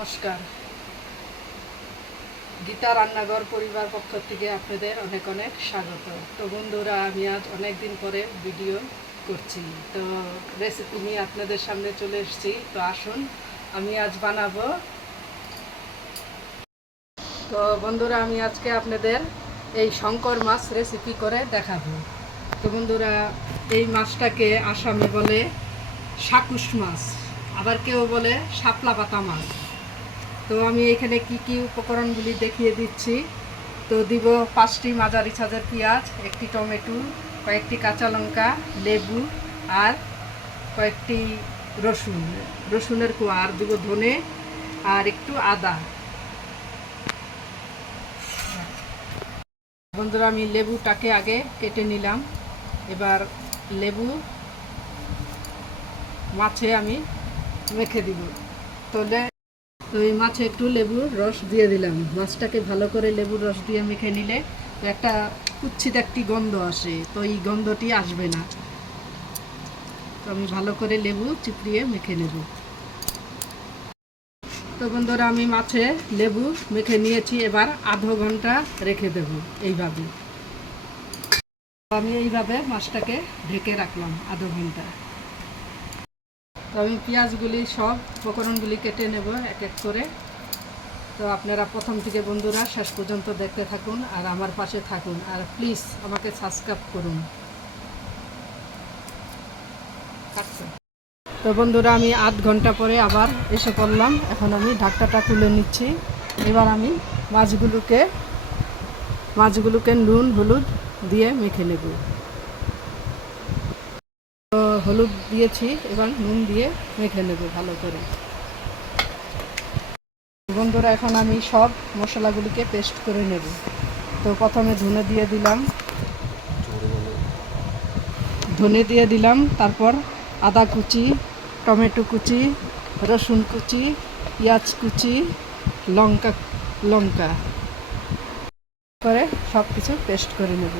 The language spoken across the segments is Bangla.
নমস্কার, গীতা রান্নাঘর পরিবার পক্ষ থেকে আপনাদের অনেক অনেক স্বাগত। তো বন্ধুরা, আমি আজ অনেক দিন পরে ভিডিও করছি। তো রেসিপি নিয়ে আপনাদের সামনে চলে এসেছি। তো আসুন, আমি আজ বানাবো। তো বন্ধুরা, আমি আজকে আপনাদের এই শঙ্কর মাছ রেসিপি করে দেখাবো। তো বন্ধুরা, এই মাছটাকে আসামে বলে সাকুশ মাছ, আবার কেউ বলে শাপলা পাতা মাছ। তো আমি এখানে কি কি উপকরণগুলি দেখিয়ে দিচ্ছি। তো দিব 5টি মাঝারি সাইজের পেঁয়াজ, একটি টমেটো, কয়েকটি কাঁচা লঙ্কা, লেবু আর কয়েকটি রসুনের কোয়া, আর দিব ধনে আর একটু আদা। বন্ধুরা, আমি লেবুটাকে আগে কেটে নিলাম। এবার লেবু মাছে আমি মেখে দিব। তো এই মাছে একটু লেবুর রস দিয়ে দিলাম। মাছটাকে ভালো করে লেবুর রস দিয়ে মেখে নিলে একটা কুচ্ছিত একটি গন্ধ আসে, তো এই গন্ধটি আসবে না। তো আমি ভালো করে লেবু চিপড়িয়ে মেখে নেব। তো বন্ধুরা, আমি মাছে লেবু মেখে নিয়েছি। এবার আধা ঘন্টা রেখে দেব এইভাবে। আমি এইভাবে মাছটাকে ঢেকে রাখলাম আধা ঘন্টা। তো আমি পেঁয়াজগুলি সব উপকরণগুলি কেটে নেব এক এক করে। তো আপনারা প্রথম থেকে বন্ধুরা শেষ পর্যন্ত দেখতে থাকুন আর আমার পাশে থাকুন, আর প্লিজ আমাকে সাবস্ক্রাইব করুন। তো বন্ধুরা, আমি আধ ঘন্টা পরে আবার এসে পড়লাম। এখন আমি ঢাকনাটা তুলে নিচ্ছি। এবার আমি মাছগুলোকে নুন হলুদ দিয়ে মেখে নেব। তো হলুদ দিয়েছি, এবার নুন দিয়ে মেখে নেব ভালো করে। বন্ধুরা, এখন আমি সব মশলাগুলিকে পেস্ট করে নেব। তো প্রথমে ধনে দিয়ে দিলাম, তারপর আদা কুচি, টমেটো কুচি, রসুন কুচি, পেঁয়াজ কুচি, লঙ্কা করে সব কিছু পেস্ট করে নেব।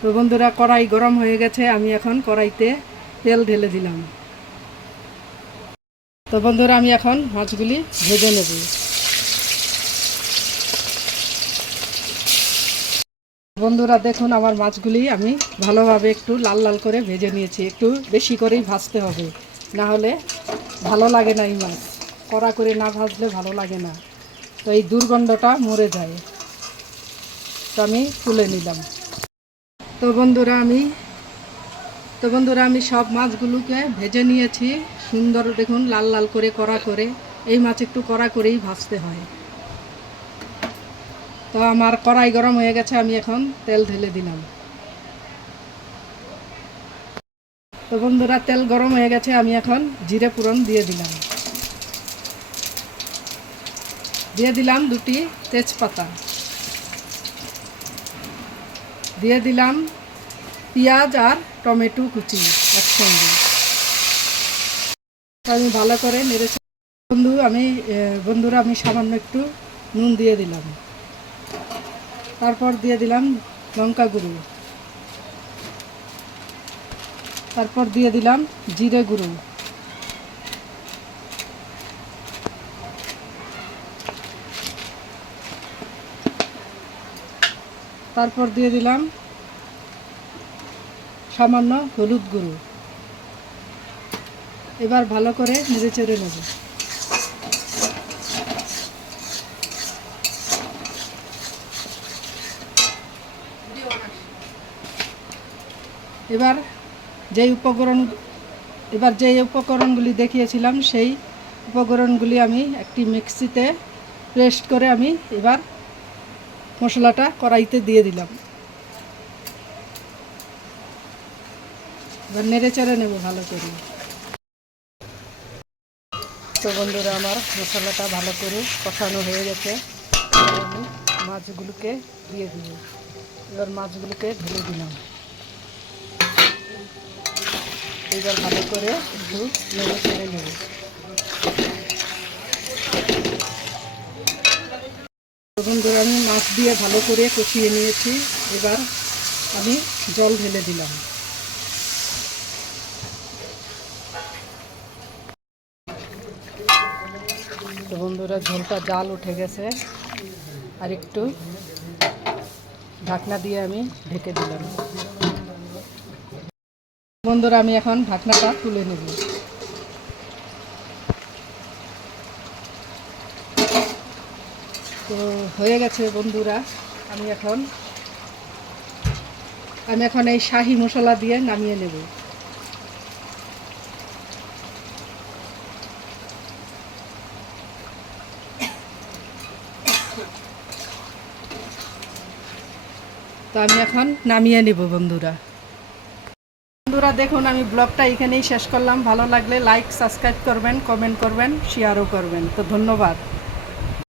তো বন্ধুরা, কড়াই গরম হয়ে গেছে। আমি এখন কড়াইতে তেল ঢেলে দিলাম। তো বন্ধুরা, আমি এখন মাছগুলি ভেজে নেব। বন্ধুরা দেখুন, আমার মাছগুলি আমি ভালোভাবে একটু লাল লাল করে ভেজে নিয়েছি। একটু বেশি করেই ভাজতে হবে, না হলে ভালো লাগে না। এই মাছ কড়া করে না ভাজলে ভালো লাগে না, তো এই দুর্গন্ধটা মরে যায়। তো আমি তুলে নিলাম। তো বন্ধুরা, আমি সব মাছগুলোকে ভেজে নিয়েছি সুন্দর। দেখুন, লাল লাল করে কড়া করে। এই মাছ একটু কড়া করেই ভাজতে হয়। তো আমার কড়াই গরম হয়ে গেছে। আমি এখন তেল ঢেলে দিলাম। তো বন্ধুরা, তেল গরম হয়ে গেছে। আমি এখন জিরে ফোড়ন দিয়ে দিলাম 2টি তেজপাতা, দিয়ে দিলাম পেঁয়াজ আর টমেটো কুচি একসঙ্গে। আমি ভালো করে নেড়েছি। বন্ধুরা, আমি সামান্য একটু নুন দিয়ে দিলাম। তারপর দিয়ে দিলাম লঙ্কা গুঁড়ো, তারপর দিয়ে দিলাম জিরে গুঁড়ো, তারপর দিয়ে দিলাম সামান্য হলুদ গুঁড়ো। এবার ভালো করে নেড়ে চেড়ে নেব। এবার যে উপকরণগুলি দেখিয়েছিলাম সেই উপকরণগুলি আমি একটি মিক্সিতে পেস্ট করে আমি এবার মশলাটা কড়াইতে দিয়ে দিলাম। এবার নেড়ে চেড়ে নেব ভালো করে। তো বন্ধুরা, আমার মশলাটা ভালো করে কষানো হয়ে গেছে। আমি মাছগুলোকে দিয়ে দিব। এবার মাছগুলোকে ঢেলে দিলাম। এবার ভালো করে একটু নেড়ে চেড়ে নেব। বন্ধুরা, আমি মাছ দিয়ে ভালো করে কষিয়ে নিয়েছি। এবার আমি জল ঢেলে দিলাম। তো বন্ধুরা ঝোলটা জাল উঠে গেছে, আর একটু ঢাকনা দিয়ে আমি ঢেকে দিলাম। বন্ধুরা আমি এখন ঢাকনাটা তুলে নেব। তো হয়ে গেছে বন্ধুরা, আমি এখন এই শাহি মশলা দিয়ে নামিয়ে নেব। তো আমি এখন নামিয়ে নেব বন্ধুরা। বন্ধুরা দেখুন, আমি ব্লগটা এখানেই শেষ করলাম। ভালো লাগলে লাইক, সাবস্ক্রাইব করবেন, কমেন্ট করবেন, শেয়ারও করবেন। তো ধন্যবাদ।